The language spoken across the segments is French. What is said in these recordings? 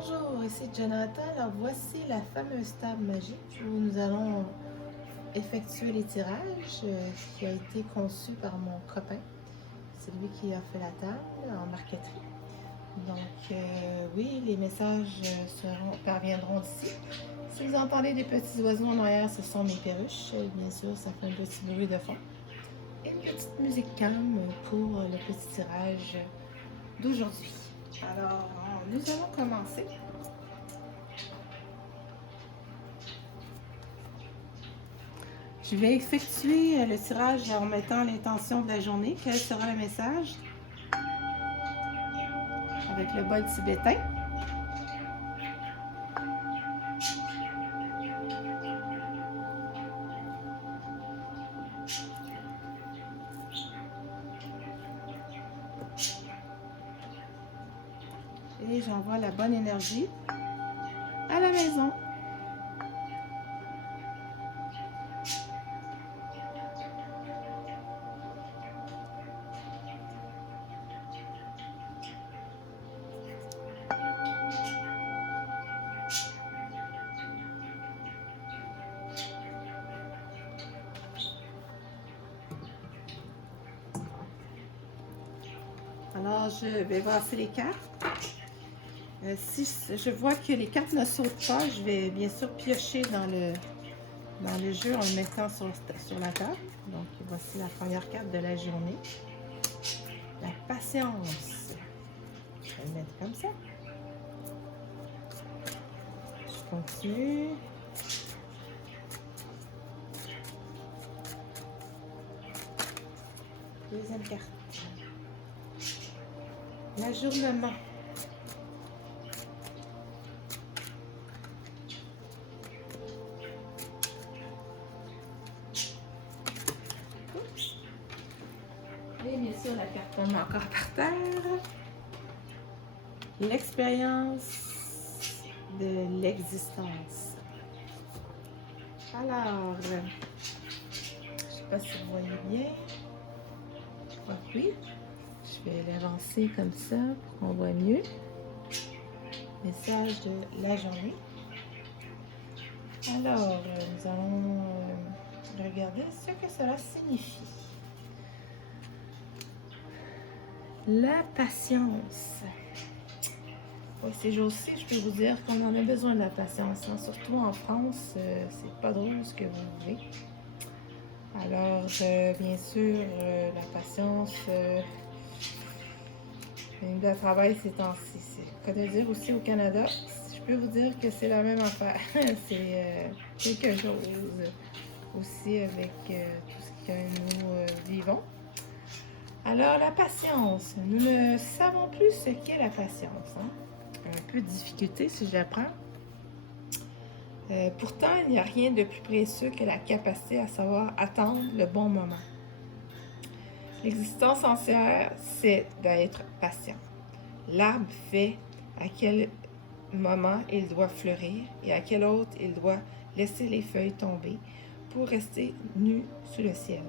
Bonjour, ici Jonathan. Alors voici la fameuse table magique où nous allons effectuer les tirages qui a été conçu par mon copain. C'est lui qui a fait la table en marqueterie. Donc oui, les messages parviendront d'ici. Si vous entendez des petits oiseaux en arrière, ce sont mes perruches. Bien sûr, ça fait un petit bruit de fond. Et une petite musique calme pour le petit tirage d'aujourd'hui. Alors, nous allons commencer. Je vais effectuer le tirage en mettant l'intention de la journée. Quel sera le message? Avec le bol tibétain. Et j'envoie la bonne énergie à la maison. Alors, je vais brasser les cartes. Si je vois que les cartes ne sautent pas, je vais bien sûr piocher dans le jeu en le mettant sur la table. Donc, voici la première carte de la journée. La patience. Je vais le mettre comme ça. Je continue. Deuxième carte. L'ajournement. Et bien sûr, la carte tombe encore par terre. L'expérience de l'existence. Alors, je ne sais pas si vous voyez bien. Je crois que oui. Je vais l'avancer comme ça pour qu'on voit mieux. Message de la journée. Alors, nous allons regarder ce que cela signifie. La patience. Oui, ces jours-ci, je peux vous dire qu'on en a besoin de la patience. Hein. Surtout en France, c'est pas drôle ce que vous vivez. Alors, bien sûr, la patience, le travail ces temps-ci. C'est quoi de dire aussi au Canada? Je peux vous dire que c'est la même affaire. C'est quelque chose aussi avec tout ce que nous vivons. Alors, la patience. Nous ne savons plus ce qu'est la patience. Hein? Un peu de difficulté si je l'apprends. Pourtant, il n'y a rien de plus précieux que la capacité à savoir attendre le bon moment. L'existence entière, c'est d'être patient. L'arbre fait à quel moment il doit fleurir et à quel autre il doit laisser les feuilles tomber pour rester nu sous le ciel.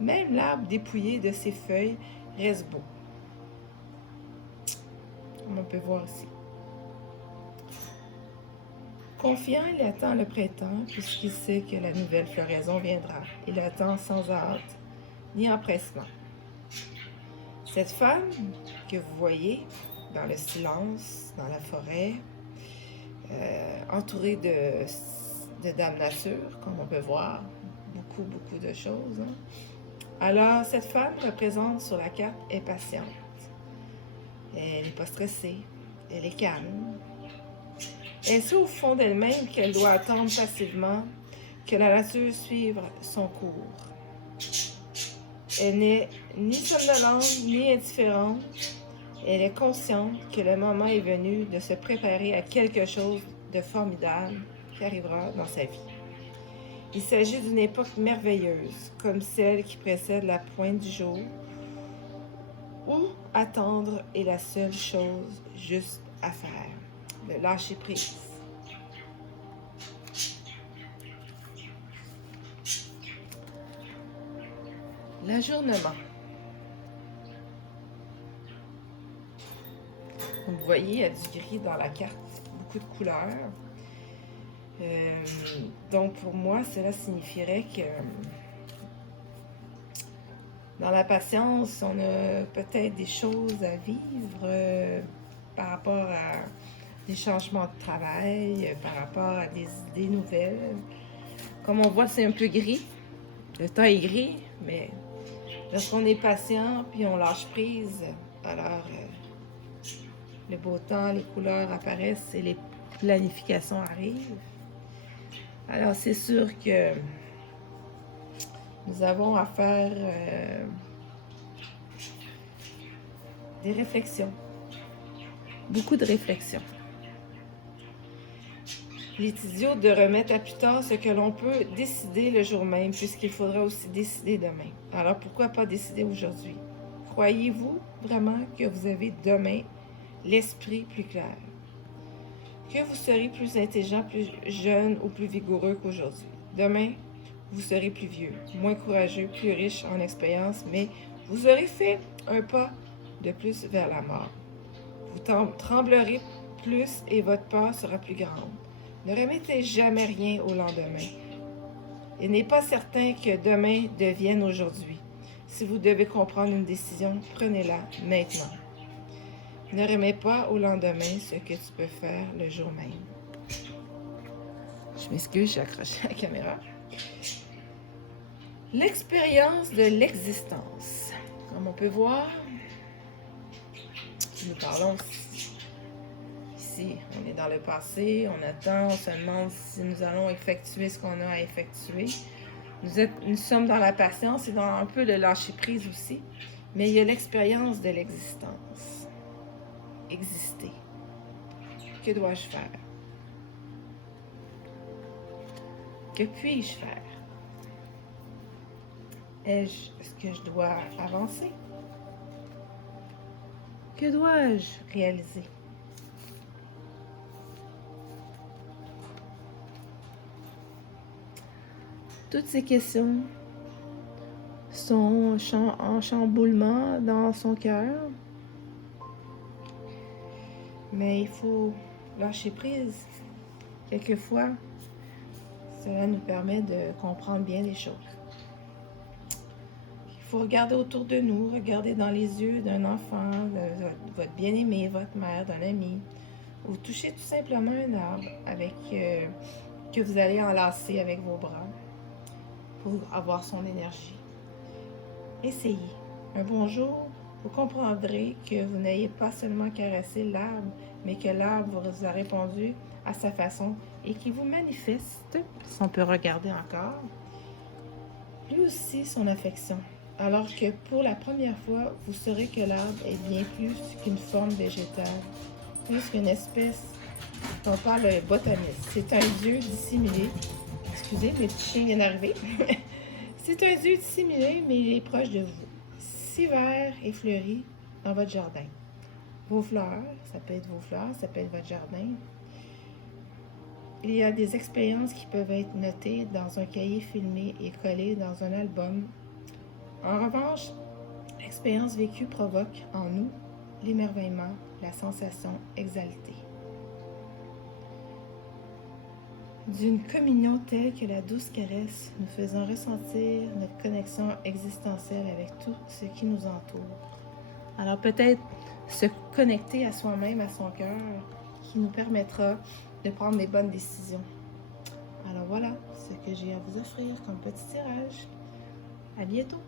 Même l'arbre dépouillé de ses feuilles reste beau. Comme on peut voir ici. Confiant, il attend le printemps puisqu'il sait que la nouvelle floraison viendra. Il attend sans hâte ni empressement. Cette femme que vous voyez dans le silence, dans la forêt, entourée de Dame Nature, comme on peut voir, beaucoup de choses. Hein? Alors, cette femme représente sur la carte est patiente. Elle n'est pas stressée, elle est calme. Elle sait au fond d'elle-même qu'elle doit attendre passivement que la nature suive son cours. Elle n'est ni somnolente ni indifférente. Elle est consciente que le moment est venu de se préparer à quelque chose de formidable qui arrivera dans sa vie. Il s'agit d'une époque merveilleuse, comme celle qui précède la pointe du jour, où attendre est la seule chose juste à faire. Le lâcher prise. L'ajournement. Comme vous voyez, il y a du gris dans la carte beaucoup de couleurs. Donc pour moi, cela signifierait que dans la patience, on a peut-être des choses à vivre par rapport à des changements de travail, par rapport à des idées nouvelles. Comme on voit, c'est un peu gris. Le temps est gris, mais lorsqu'on est patient puis on lâche prise, alors le beau temps, les couleurs apparaissent et les planifications arrivent. Alors c'est sûr que nous avons à faire des réflexions, beaucoup de réflexions. Il est idiot de remettre à plus tard ce que l'on peut décider le jour même, puisqu'il faudra aussi décider demain. Alors pourquoi pas décider aujourd'hui? Croyez-vous vraiment que vous avez demain l'esprit plus clair? Que vous serez plus intelligent, plus jeune ou plus vigoureux qu'aujourd'hui? Demain, vous serez plus vieux, moins courageux, plus riche en expérience, mais vous aurez fait un pas de plus vers la mort. Vous tremblerez plus et votre peur sera plus grande. Ne remettez jamais rien au lendemain. Il n'est pas certain que demain devienne aujourd'hui. Si vous devez comprendre une décision, prenez-la maintenant. Ne remets pas au lendemain ce que tu peux faire le jour même. Je m'excuse, j'ai accroché la caméra. L'expérience de l'existence. Comme on peut voir, nous parlons ici, on est dans le passé, on attend, on se demande si nous allons effectuer ce qu'on a à effectuer. Nous sommes dans la patience et dans un peu le lâcher-prise aussi, mais il y a l'expérience de l'existence. Exister. Que dois-je faire? Que puis-je faire? Est-ce que je dois avancer? Que dois-je réaliser? Toutes ces questions sont en chamboulement dans son cœur. Mais il faut lâcher prise. Quelquefois, cela nous permet de comprendre bien les choses. Il faut regarder autour de nous, regarder dans les yeux d'un enfant, de votre bien-aimé, votre mère, d'un ami, ou toucher tout simplement un arbre que vous allez enlacer avec vos bras pour avoir son énergie. Essayez. Un bon jour, vous comprendrez que vous n'ayez pas seulement caressé l'arbre, mais que l'arbre vous a répondu à sa façon et qui vous manifeste, si on peut regarder encore, lui aussi son affection. Alors que pour la première fois, vous saurez que l'arbre est bien plus qu'une forme végétale, plus qu'une espèce dont parle le botaniste. C'est un dieu dissimulé. Excusez, mes petits chiens viennent d'arriver. C'est un dieu dissimulé, mais il est proche de vous. Si vert et fleuri dans votre jardin. Vos fleurs, ça peut être vos fleurs, ça peut être votre jardin. Il y a des expériences qui peuvent être notées dans un cahier filmé et collées dans un album. En revanche, l'expérience vécue provoque en nous l'émerveillement, la sensation exaltée. D'une communion telle que la douce caresse nous faisant ressentir notre connexion existentielle avec tout ce qui nous entoure. Alors peut-être se connecter à soi-même, à son cœur, qui nous permettra de prendre les bonnes décisions. Alors voilà ce que j'ai à vous offrir comme petit tirage. À bientôt!